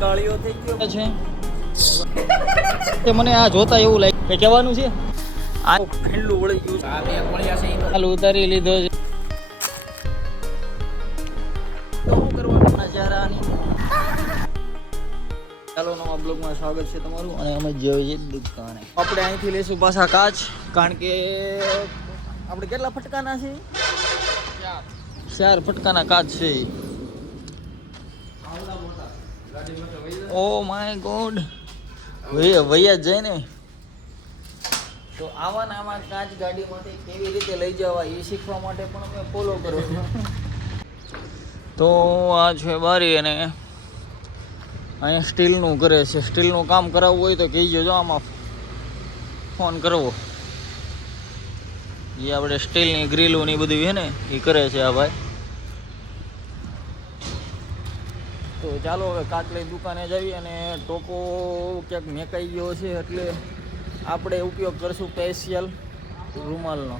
ગાળીઓ થઈ ગયો છે તે મને આ જોતા એવું લાગે કે કહેવાનું છે આ ફેંડલું વળી ગયું આ બે કોળિયા છે હાલ ઉતારી લીધો છે તો હું કરવાનું નજારાની ચાલો નવા બ્લોગમાં સ્વાગત છે તમારું અને અમે જોઈએ દુકાને આપણે અહીંથી લઈશું પાછા કાચ કારણ કે આપણે કેટલા ફટકાના છે 4 ફટકાના કાચ છે ઓ માય ગોડ વૈયા જાય ને તો આવા ને આવા કાચ ગાડીમાંથી કેવી રીતે લઈ જવા એ શીખવા માટે પણ અમે ફોલો કરો તો આ છે બારી અને અહીંયા સ્ટીલનું કરે છે સ્ટીલનું કામ કરાવવું હોય તો કહીજો જો આમાં ફોન કરવો એ આપણે સ્ટીલની ગ્રીલો ને બધું છે ને એ કરે છે આ ભાઈ તો ચાલો હવે કાચલી દુકાને જઈએ અને ટોકો ક્યાંક મેકાઈ ગયો છે એટલે આપણે ઉપયોગ કરશું સ્પેશિયલ રૂમાલનો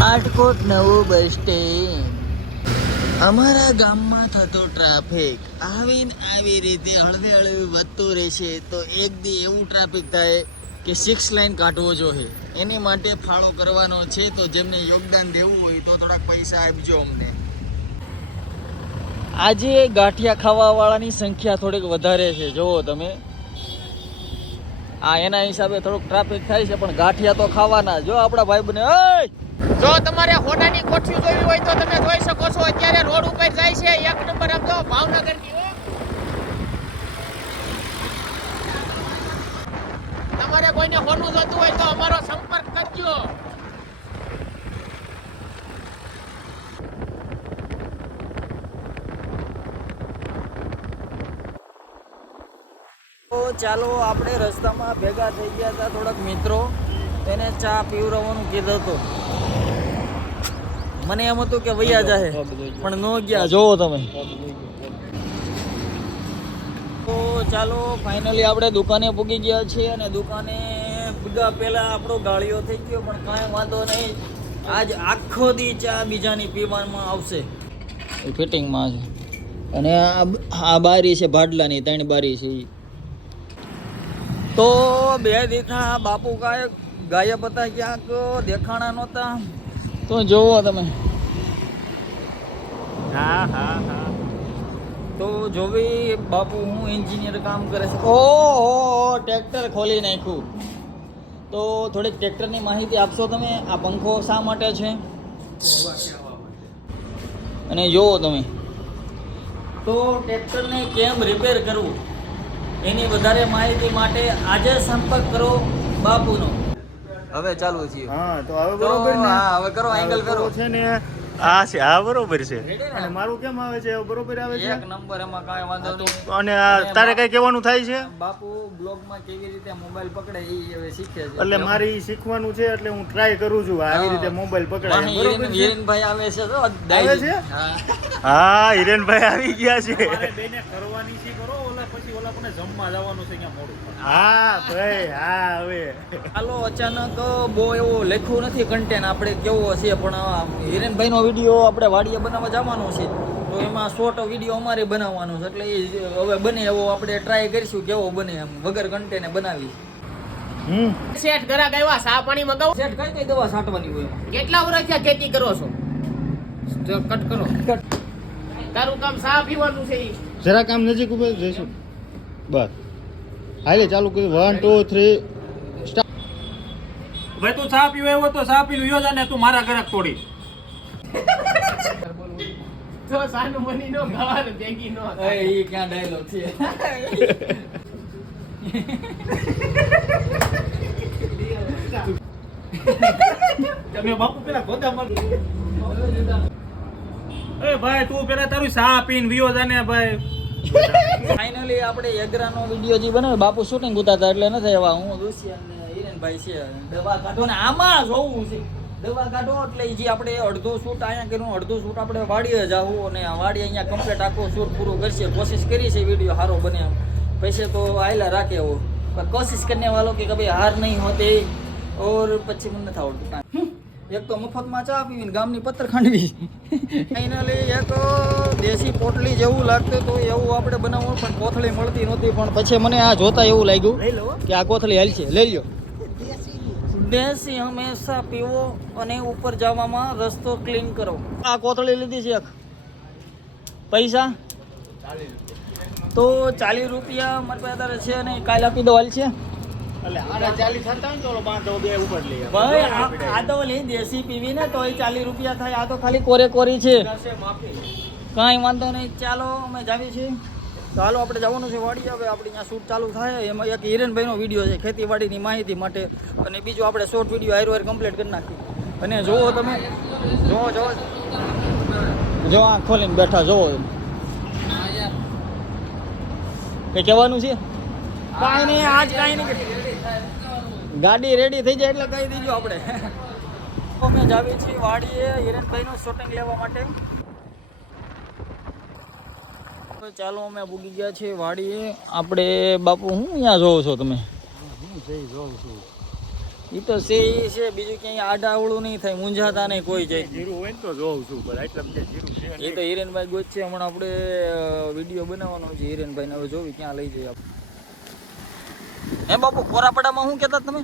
રાજકોટ નવું બસ સ્ટેન્ડ અમારા ગામમાં થતો ટ્રાફિક આવી રીતે હળવે હળવે વધતો રહેશે તો એક દી એવું ટ્રાફિક થાય કે 6 લાઈન કાઢવો જોઈએ એની માટે ફાળો કરવાનો છે તો જેમને યોગદાન દેવું હોય તો થોડાક પૈસા આપજો અમને આજે ગાંઠિયા ખાવાવાળાની સંખ્યા થોડીક વધારે છે જુઓ તમે આ એના હિસાબે થોડુંક ટ્રાફિક થાય છે પણ ગાંઠિયા તો ખાવાના જો આપણા ભાઈ બને જો તમારે હોટાની કોઠી જોવી હોય તો તમે જોઈ શકો છો અત્યારે રોડ ઉપર જાય છે 1 નંબર આમ જો ભાવનગરની તમારે કોઈને હોનું જોતું હોય તો અમારો સંપર્ક કરજો તો ચાલો આપણે રસ્તામાં ભેગા થઈ ગયા હતા થોડાક મિત્રો તેને ચા પીવડાવવાનું કીધું હતું મને એમ હતું કે વૈયા જાહે પણ ન ગયા જોવો તમે તો ચાલો ફાઇનલી આપણે દુકાને પૂગી ગયા છીએ અને દુકાને પૂગા પહેલાં આપણો ગાળીઓ થઈ ગયો પણ કાંઈ વાંધો નહીં આજ આખો દી ચા બીજાની પીવામાં આવશે એ ફિટિંગમાં છે અને આ બારી છે ભાડલાની 3 બારી છે તો 2 દીઠા બાપુ ગાયબ હતા ક્યાંક દેખાણા નહોતા તો જોવો તમે હા તો જોવી બાપુ હું એન્જિનિયર કામ કરે છે ઓહો ટ્રેક્ટર ખોલી નાખ્યું તો થોડીક ટ્રેક્ટરની માહિતી આપશો તમે આ પંખો શા માટે છે અને જોવો તમે તો ટ્રેક્ટરને કેમ રિપેર કરવું એની વધારે માહિતી માટે આજે સંપર્ક કરો બાપુનો હવે ચાલુ છે હા તો હવે બરોબર ને હા હવે કરો એંગલ કરો છે ને આ છે આ બરોબર છે અને મારું કેમ આવે છે બરોબર આવે છે 1 નંબર એમાં કાંઈ વાંધો નહીં અને તારે કઈ કહેવાનું થાય છે બાપુ બ્લોગમાં કેવી રીતે મોબાઈલ પકડે એ હવે શીખે છે એટલે મારી શીખવાનું છે એટલે હું ટ્રાય કરું છું આવી રીતે મોબાઈલ પકડાય બરોબર છે હિરેનભાઈ આવે છે તો આવે છે હા હિરેનભાઈ આવી ગયા છે મારે બેને કરવાની છે કરો ઓલા પછી ઓલા કોને જમવા જવાનું છે અહીંયા મોડું હા ભાઈ હા હવે ચાલો અચાનક બહુ એવો લખ્યું નથી કન્ટેન્ટ આપણે કેવો છે પણ હિરેનભાઈનો વિડીયો આપણે વાડીએ બનાવવા જવાનો છે તો એમાં શોર્ટ વિડીયો અમારે બનાવવાનો છે એટલે એ હવે બને એવો આપણે ટ્રાય કરીશું કેવો બને એમ વગર કન્ટેન્ટ બનાવી શેઠ ઘરા ગયા સા પાણી મગાવો શેઠ કઈ દવા છાંટવાની હોય કેટલા વર્ષથી ખેતી કરો છો કટ કરો તારું કામ સા પીવાનું છે જરા કામ નજીક ઉભે જઈશું બસ હાલે ચાલુ કરી 1 2 3 ભાઈ તું ચા પીવે એવો તો ચા પી લ્યો જાને તું મારા ઘરે તોડી તો સાનું મની નો ગાવાનું ભેગી નો એ ક્યાં ડાયલોગ છે તમે બાપુ પેલા ગોદામાં એ ભાઈ તું પેલા તારું ચા પીને વિયો જાને ભાઈ ફાઇનલી આપણે એગ્રાનો વિડીયો જે બનાવ્યો બાપુ શૂટિંગ ઉતારતા એટલે નથી એવા હું દુષ્યંત ને હિરેનભાઈ છે દવા કાઢો ને આમાં જોવું છે દવા કાઢો એટલે જે આપણે અડધો શૂટ અહીંયા કર્યું અડધો શૂટ આપણે વાડીએ જાવું અને વાડીએ અહીંયા કમ્પ્લીટ આખો શૂટ પૂરું કરશે કોશિશ કરી છે વિડીયો સારો બને એમ પૈસે તો આયલા રાખે એવો પણ કોશિશ કરને વાલો કે ભાઈ હાર નહીં હોતે और પછી મને નથી આવડતું એક તો મફતમાં ચા પીવી ને ગામની પત્તર ખાંડવી. ફાઇનલી એક દેશી પોટલી જેવું લાગતું હતું એવું આપણે બનાવવું પણ કોથળી મળતી નહોતી. પણ પછી મને આ જોતા એવું લાગ્યું કે આ કોથળી હાલ છે, લઈ લો. દેશી હંમેશા પીવો અને ઉપર જવામાં રસ્તો ક્લીન કરો. આ કોથળી લીધી છે એક. પૈસા તો 40 રૂપિયા મારી પાસે અત્યારે છે અને કાલે આપી દો હાલ છે. ભાઈ આ તો ઓલી દેશી પીવી ને તો 40 રૂપિયા થાય. આ તો ખાલી કોરે કોરી છે. કાંઈ વાંધો નહીં, ચાલો અમે જાવી છીએ. ચાલો આપણે જવાનું છે વાડી. હવે આપણે અહીંયા શૂટ ચાલુ થાય. એમાં એક હિરેનભાઈનો વિડીયો છે ખેતીવાડીની માહિતી માટે અને બીજું આપણે શોર્ટ વિડીયો હાર કમ્પ્લીટ કરી નાખી. અને જુઓ તમે, જો આ ખોલીને બેઠા જુઓ. કઈ કહેવાનું છે? કાંઈ નહીં, આજ કાંઈ નહીં. ગાડી રેડી થઈ જાય એટલે કહી દીજો આપણે. અમે જાવી છીએ વાડીએ હિરેનભાઈનું શૂટિંગ લેવા માટે. ચાલો અમે પૂગી ગયા છીએ વાડીએ. આપણે બાપુ હું અહીંયા જોવો છો તમે? એ તો છે બીજું ક્યાંય આડાવડું નહીં થાય, મૂંઝાતા નહીં કોઈ જાય. જીરું હોય ને તો જોઉં છું, પણ એટલા બધા જીરું છે. એ તો હિરેનભાઈ ગોત છે. હમણાં આપણે વિડીયો બનાવવાનો છે હિરેનભાઈને. હવે જોવી ક્યાં લઈ જઈએ આપણે. હે બાપુ કોરાપડામાં શું કહેતા તમે?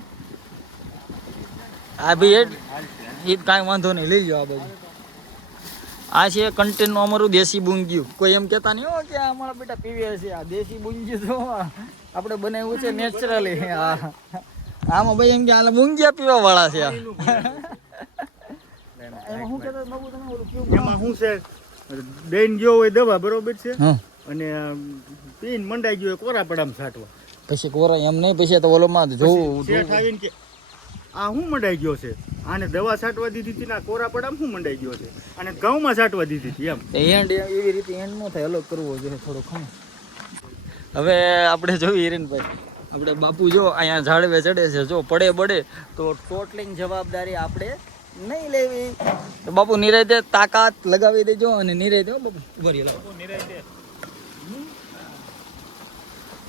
હા ભાઈ એ કાંઈ વાંધો નહીં, લઈ જાઓ આ બાજુ. આ છે કન્ટેનનું અમારું દેશી બુંગિયું. કોઈ એમ કહેતા નહીં હો કે અમારા બેટા પીવે છે. આ દેશી બુંગિયું તો આપણે બનાવ્યું છે નેચરલી. હા આમાં ભાઈ એમ કે આ બુંગિયા પીવા વાળા છે. એમાં શું કહેતા બાબુ તમે? ઓલું કેવું? એમાં શું છે, દઈને ગયો હોય દવા બરોબર છે અને પીને મંડાઈ ગયો હોય કોરાપડામાં છાંટવા. પછી કોરા એમ નહીં, પછી તો ઓલોમાં જોવું શેઠ આવીને કે આ શું મંડાઈ ગયો છે, આને દવા છાંટવા દીધી હતી ને આ કોરાપડામાં શું મંડાઈ ગયો છે, અને ઘઉંમાં છાંટવા દીધી હતી. એમ એન્ડ એવી રીતે એન્ડ ન થાય, અલગ કરવો જોઈએ થોડો ખમ. હવે આપણે જોયું હિરેનભાઈ, આપણે બાપુ જો અહીંયા ઝાડવે ચડે છે. જો પડે બડે તો ટોટલિંગ જવાબદારી આપણે નહીં લેવી. તો બાપુ નિરાયતે તાકાત લગાવી દેજો અને નિરાયતે બાપુ ઉભરી લાવો.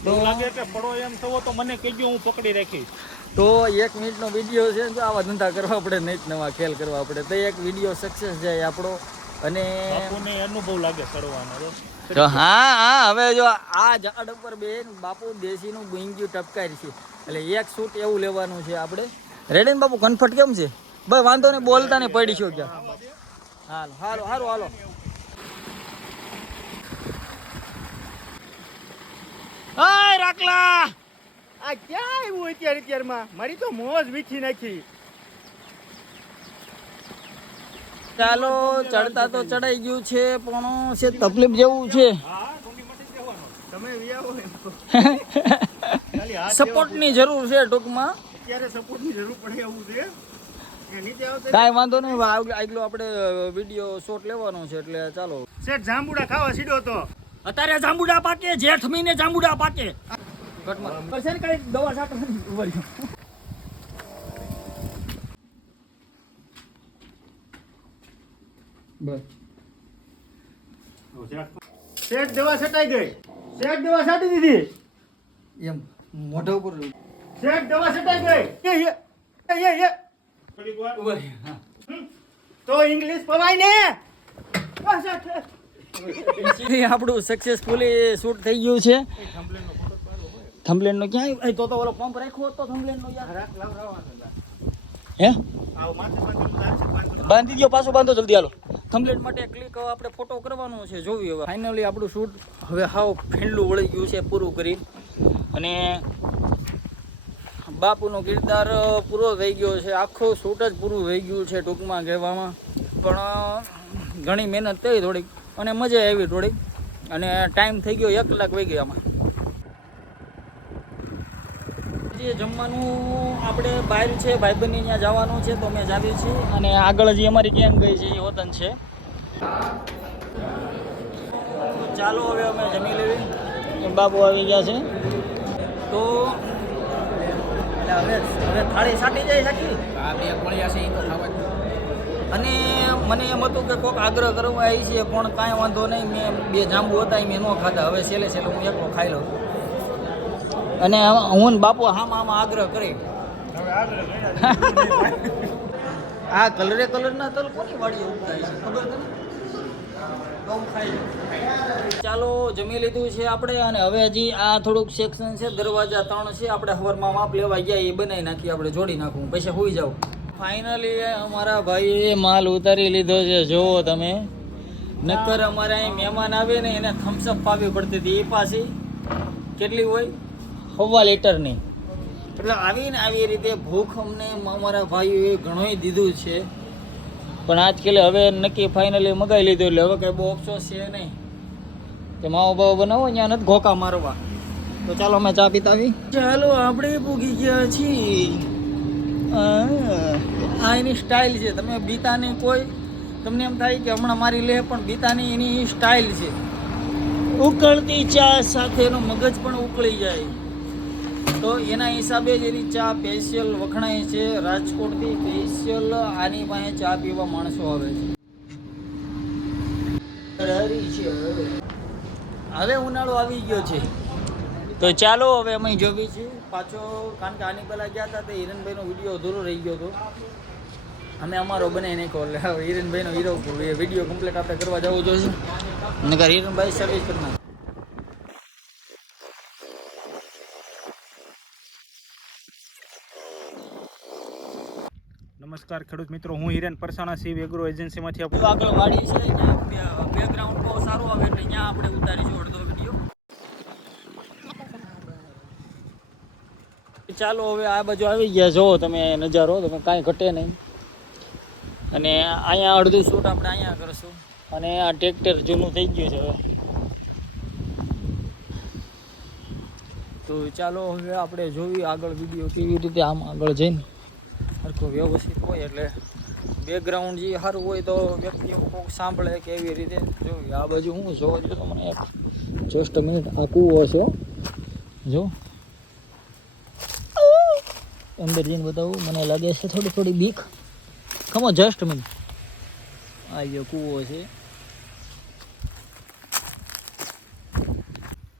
તો લાગે કે પડો એમ થવો તો મને કહેજો, હું પકડી રાખીશ. તો 1 મિનિટનો વિડીયો છે. જો આવા ધંધા કરવા આપણે નહીં, નવા ખેલ કરવા આપણે તો એક વિડીયો સક્સેસ જાય આપણો. અને બાપુને અનુભવ લાગે ચડવાનો. જો હા હવે જો આ ઝાડ ઉપર બેન બાપુ દેશીનું બુંગિયું ટપકારી છે. એટલે એક શૂટ એવું લેવાનું છે આપણે. રેડી ને બાપુ? કન્ફર્ટ કેમ છે ભાઈ? વાંધો નહીં, બોલતા ને પડી છો ક્યાં. હાલો હાલો હાલો હાલો. હાય રાખલા, આ ક્યાં આવ્યું અત્યારમાં? મારી તો મોજ વીખી નાખી. ચાલો ચડતા તો ચડાઈ ગયું છે પણ છે તકલીફ જેવું છે. તમે સપોર્ટની જરૂર છે ટૂંકમાં. અત્યારે સપોર્ટની જરૂર પડે એવું છે. કાંઈ વાંધો નહીં, આગલો આપણે વિડીયો શોટ લેવાનો છે એટલે ચાલો. શેઠ જાંબુડા ખાવા સીડો તો. અત્યારે જાંબુડા પાકે, જેઠ મહિને જાંબુડા પાકે. કટમાં કરશે ને કઈ દવા છાંટો. શેઠ દવા છટાઈ ગઈ. શેઠ દવા છાંટી દીધી. એમ મોઢા ઉપર શેઠ દવા છટાઈ ગઈ. તો ઇંગ્લિશ પવાય ને. આપણું સક્સેસફુલી શૂટ થઈ ગયું છે. થંબલેન નો ક્યાં તો ઓલો પંપ રાખ્યો હતો થંબલેન નો યાર. હે બાંધી દો, પાછો બાંધો જલ્દી. હાલો થંબલેન માટે ક્લિક આપણે ફોટો કરવાનો છે. જોવી હવે ફાઇનલી આપણું શૂટ હવે હાવ ફેંડલું વળી ગયું છે પૂરું કરી. અને બાપુનો કિરદાર પૂરો થઈ ગયો છે. આખું શૂટ જ પૂરું થઈ ગયું છે ટૂંકમાં કહેવામાં. પણ ઘણી મહેનત કરી થોડીક અને મજા આવી થોડીક. અને ટાઈમ થઈ ગયો 1 કલાક વહી ગયો આમાં. જે જમવાનું આપણે બહાર છે ભાઈબંધની ત્યાં જવાનું છે તો અમે જાવીએ છીએ. અને આગળ જે અમારી ગેંગ ગઈ છે એ વતન છે. ચાલો હવે અમે જમી લેવી. બાપુ આવી ગયા છે તો હવે થાળી સાટી જાય સાચી. અને મને એમ હતું કે કોઈક આગ્રહ કરવા આવી છે પણ કાંઈ વાંધો નહીં. મેં 2 જાંબુ હતા એ મેં ન ખાધા. હવે છેલ્લે હું એકલો ખાઈ લઉં. અને હું ને બાપુ આમાં આગ્રહ કરી. આ કલરે કલરના તલ કોની વાડીએ ઉગાય છે ખબર તને? ઘઉં ખાય છે. ચાલો જમી લીધું છે આપણે અને હવે હજી આ થોડુંક સેક્શન છે દરવાજા 3 છે આપણે હવારમાં માપ લેવા ગયા એ બનાવી નાખી આપણે જોડી નાખવું પછી હોઈ જાવ. ફાઇનલી અમારા ભાઈએ માલ ઉતારી લીધો છે જોવો તમે. નક્કર અમારે અહીં મહેમાન આવે ને એને થમ્સઅપ પાવી પડતી હતી એ પાછી કેટલી હોય 1.5 લીટરની. એટલે આવીને આવી રીતે ભૂખ અમને અમારા ભાઈઓએ ઘણોય દીધું છે પણ આજકાલ હવે નક્કી ફાઇનલી મગાવી લીધું એટલે હવે કંઈ બહુ અફસોસ છે નહીં કે માવો બાવો બનાવો ત્યાં નથી ઘોકા મારવા. તો ચાલો અમે ચા પીતા આવી. ચાલો આપણે પૂગી ગયા છીએ. આ એની સ્ટાઇલ છે. તમે બીતા નહીં કોઈ તમને એમ થાય કે હમણાં મારી લે પણ બીતા નહીં એની સ્ટાઇલ છે. ઉકળતી ચા સાથેનો મગજ પણ ઉકળી જાય તો એના હિસાબે જ એની ચા સ્પેશિયલ વખણાય છે. રાજકોટથી સ્પેશિયલ આની પાસે ચા પીવા માણસો આવે છે. હવે ઉનાળો આવી ગયો છે તો ચાલો હવે અમે જોવી છે પાછો કારણ કે આની પહેલાં ગયા હતા તે હિરણભાઈનો વિડીયો અધૂરો રહી ગયો હતો. અમે અમારો બનાવી નાખ્યો એટલે હવે હિરણભાઈનો હીરો વિડીયો કમ્પ્લીટ આપણે કરવા જવું જોઈએ નકર હિરણભાઈ સર્વિસ કરી નાખે. નમસ્કાર ખેડૂત મિત્રો, હું હિરેન પરસાણા સિવ એગ્રો એજન્સીમાંથી તો આગળ વાડી છે ત્યાં બેકગ્રાઉન્ડ બહુ સારું આવે એટલે ત્યાં આપણે ઉતારીશું અડધો વિડીયો. ચાલો હવે આ બાજુ આવી ગયા જો તમે નજારો તમે કાંઈ ઘટે નહીં અને અહીંયા અડધું શૂટ આપણે અહીંયા કરશું અને આ ટ્રેક્ટર જૂનું થઈ ગયું છે હવે. તો ચાલો હવે આપણે જોઈએ આગળ વિડીયો કેવી રીતે આમ આગળ જઈને સરખો વ્યવસ્થિત હોય એટલે બેકગ્રાઉન્ડ જે સારું હોય તો વ્યક્તિઓ કોઈક સાંભળે કે એવી રીતે જોઈએ. આ બાજુ હું જોવા દઉં તો મને એક જસ્ટ મિનિટ આ કૂવો છે જો અંદર જઈને બતાવું મને લાગે છે થોડી બીક. ખમો જસ્ટ મિનિટ આ જે કૂવો છે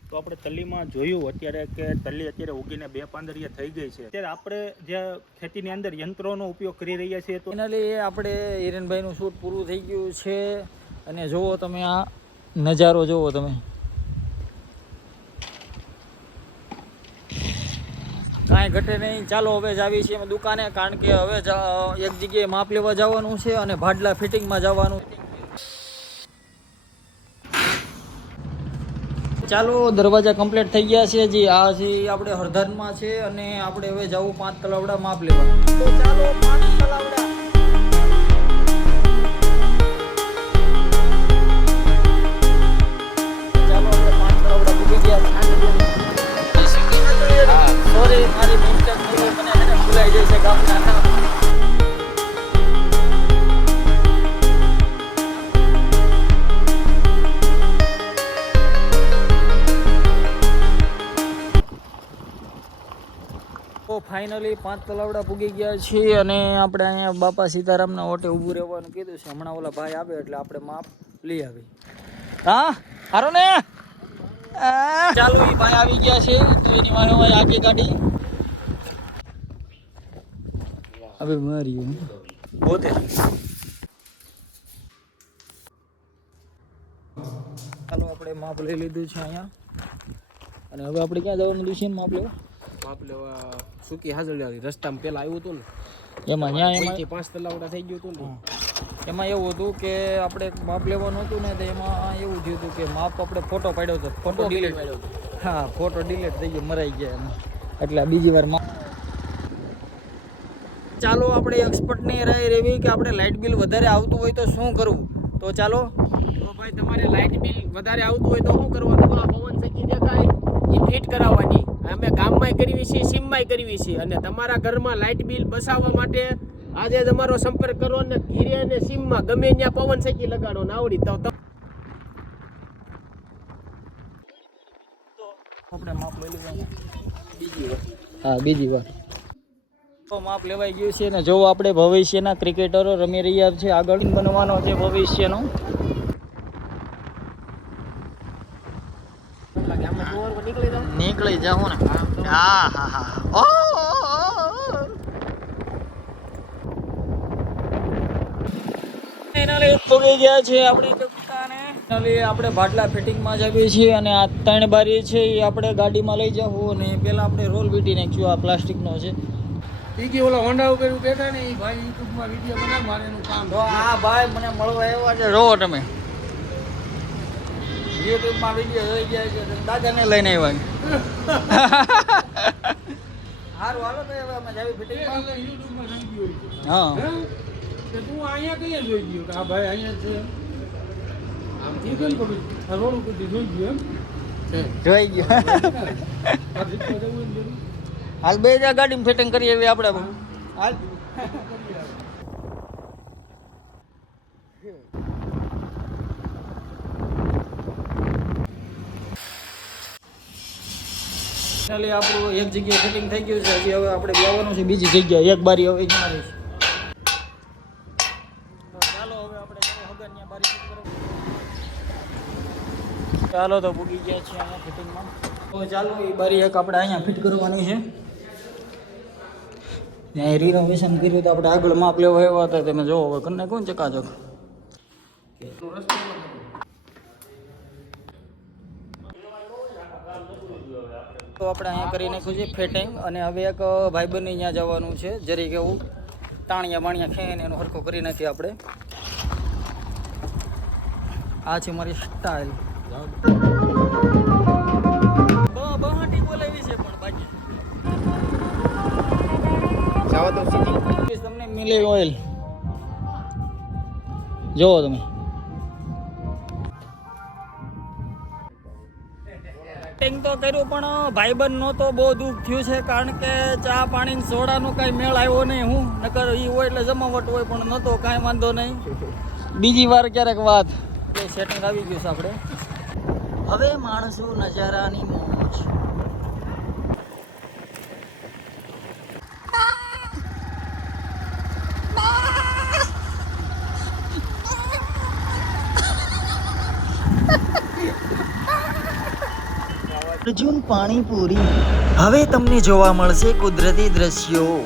તો આપણે તલીમાં જોયું અત્યારે કે તલી અત્યારે ઉગીને 2 પાંદડીયા થઈ ગઈ છે. અત્યારે આપણે જે ખેતીની અંદર યંત્રોનો ઉપયોગ કરી રહ્યા છીએ તો ફાઇનલી આપણે હિરણભાઈનું શૂટ પૂરું થઈ ગયું છે અને જુઓ તમે આ નજારો જુઓ તમે. કાંઈ ઘટે નહીં. ચાલો હવે જ આવી છીએ અમે દુકાને કારણ કે હવે એક જગ્યાએ માપ લેવા જવાનું છે અને ભાડલા ફિટિંગમાં જવાનું. ચાલો દરવાજા કમ્પ્લીટ થઈ ગયા છે જી. આ છે આપણે હરધાનમાં છે અને આપણે હવે જવું 5 તલાવડા માપ લેવા. તો ચાલો 5 તલાવડા. ચાલો આપણે 5 તલાવડા પૂગી ગયા. સોરી મારી મિસ્ટેક થઈ ગઈ. મને ભૂલાઈ જશે ગામના નામ. તો ફાઇનલી 5 તલાવડા પૂગી ગયા છીએ અને આપણે અહીંયા બાપા સીતારામના ઓટે ઊભું રહેવાનું કીધું છે. હમણાં ઓલા ભાઈ આવે એટલે આપણે માપ લઈ આવી. હા હારો ને ચાલો એ ભાઈ આવી ગયા છે તો એની વાહે વાહે આખી ગાડી હવે મારી પોતે ચાલો આપણે માપ લઈ લીધું છે અહીંયા અને હવે આપણે ક્યાં જવાનું છે માપ લેવા? માપ લેવા સુકી હાજરવાળી રસ્તામાં પેલા આવ્યું હતું ને એમાં ત્યાં એમાં 5 તલાવડા થઈ ગયું હતું ને એમાં એવું હતું કે આપણે માપ લેવાનું હતું ને તો એમાં એવું થયું હતું કે માપ આપણે ફોટો પાડ્યો હતો. ફોટો ડિલીટ પાડ્યો હતો. હા ફોટો ડિલીટ થઈ ગયો મરાઈ ગયા એમાં એટલે બીજી વાર માપ. ચાલો આપણે એક્સપર્ટની રાય રહેવી કે આપણે લાઇટ બિલ વધારે આવતું હોય તો શું કરવું. તો ચાલો તો ભાઈ તમારે લાઇટ બિલ વધારે આવતું હોય તો શું કરવાનું? તો આ પવન સખી દેખાય એ ફિટ કરાવવાની. અમે ગામમાંય કરવી છે, સીમમાંય કરવી છે અને તમારા ઘરમાં લાઇટ બિલ બસાવવા માટે આજે તમારો સંપર્ક કરો ને ઘીરે અને સીમમાં ગમે ત્યાં પવન સખી લગાડો ને આવડી તો આપણે માપ લઈ લેવાનું બીજી વાર. હા બીજી વાર તો માપ લેવાઈ ગયું છે ને જો આપણે ભવિષ્યના ક્રિકેટરો રમી રહ્યા છે. આગળ બનવાનો છે ભવિષ્યનો. નીકળી જાઉં ને. હા હા હા ઓ ફાઇનલી પહોંચી ગયા છે આપણે દુકાને. ફાઇનલી આપણે ભાટલા ફિટિંગમાં જ આવીએ છીએ અને આ 3 બારી છે એ આપણે ગાડીમાં લઈ જવું અને પહેલાં આપણે રોલ વીટી નાખ્યું. આ પ્લાસ્ટિકનો છે. ઈ કે ઓલા હોન્ડા ઉપર બેઠા ને ઈ ભાઈ યુટ્યુબમાં વિડિયો બનાવ મારે એનું કામ. તો આ ભાઈ મને મળવા આવ્યા છે. જોવો તમે યુટ્યુબમાં વિડીયો જોઈ ગયા છે. દાદાને લઈને આવ્યા. સારું હાલો તો હવે અમે જાવી ફિટિંગમાં. યુટ્યુબમાં જોઈ ગયો હા કે તું અહીંયા કઈ જોઈ ગયો કે આ ભાઈ અહીંયા છે આમ ઈ કેમ કરું આ રોડ ઉપર જોઈ ગયો એમ છે જોઈ ગયો. આ રીતના જવું એમ જરૂર. હાલ બે જા ગાડીમાં ફિટિંગ કરીએ એવી આપણે. હાલ ચાલી આપણું એક જગ્યાએ ફિટિંગ થઈ ગયું છે. હજી હવે આપણે જવાનું છે બીજી જગ્યાએ. એક બારી હવે ક્યાં રહી છે. તો ચાલો હવે આપણે હગનિયા બારી ફિટ કરવા. ચાલો તો પૂગી ગયા છે અહીંયા ફિટિંગમાં. તો ચાલો એ બારી એક આપણે અહીંયા ફિટ કરવાની છે. ત્યાં રિનોવેશન કર્યું તો આપણે આગળ માપ લેવા આવ્યા હતા. તમે જોવો હવે કને કોણ ચકાચક. તો આપણે અહીંયા કરી નાખ્યું છે ફિટિંગ અને હવે એક ભાઈબંધની ત્યાં જવાનું છે. જરી કેવું તાણિયા બાણિયા ખેને એનો હરખો કરી નાખીએ આપણે. આ છે મારી સ્ટાઇલ. બહાટી બોલાવી છે પણ બાકી તમને મિલે ઓઇલ જોવો તમે. ફિટિંગ તો કર્યું પણ ભાઈબંધ નો તો બહુ દુઃખ થયું છે કારણ કે ચા પાણી સોડાનો કાંઈ મેળ આવ્યો નહીં. હું નકર એ હોય એટલે જમાવટ હોય પણ નહોતો કાંઈ વાંધો નહીં. બીજી વાર ક્યારેક વાત સેટિંગ આવી ગયું છે આપણે. હવે માણસો નજારાની મોજ. અર્જુન પાણીપુરી. હવે તમને જોવા મળશે કુદરતી દ્રશ્યો.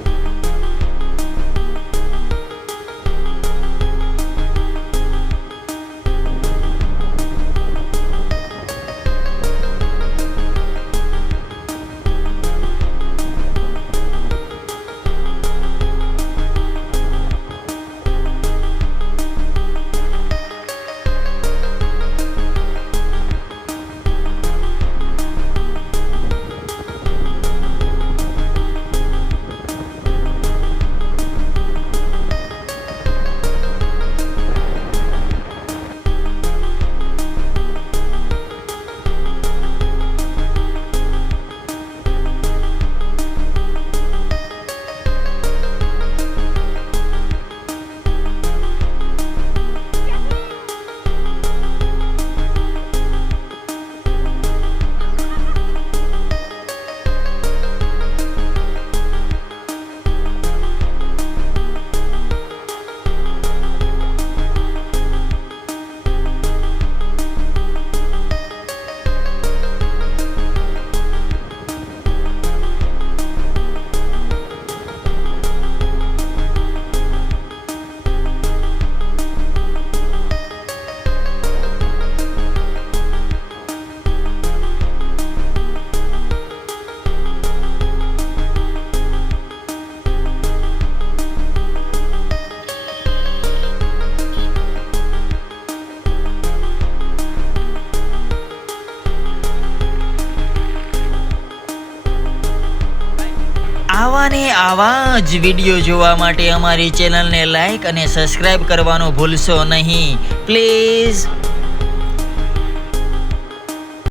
આવા ને આવા જ વિડીયો જોવા માટે અમારી ચેનલને લાઈક અને સબસ્ક્રાઇબ કરવાનું ભૂલશો નહીં પ્લીઝ.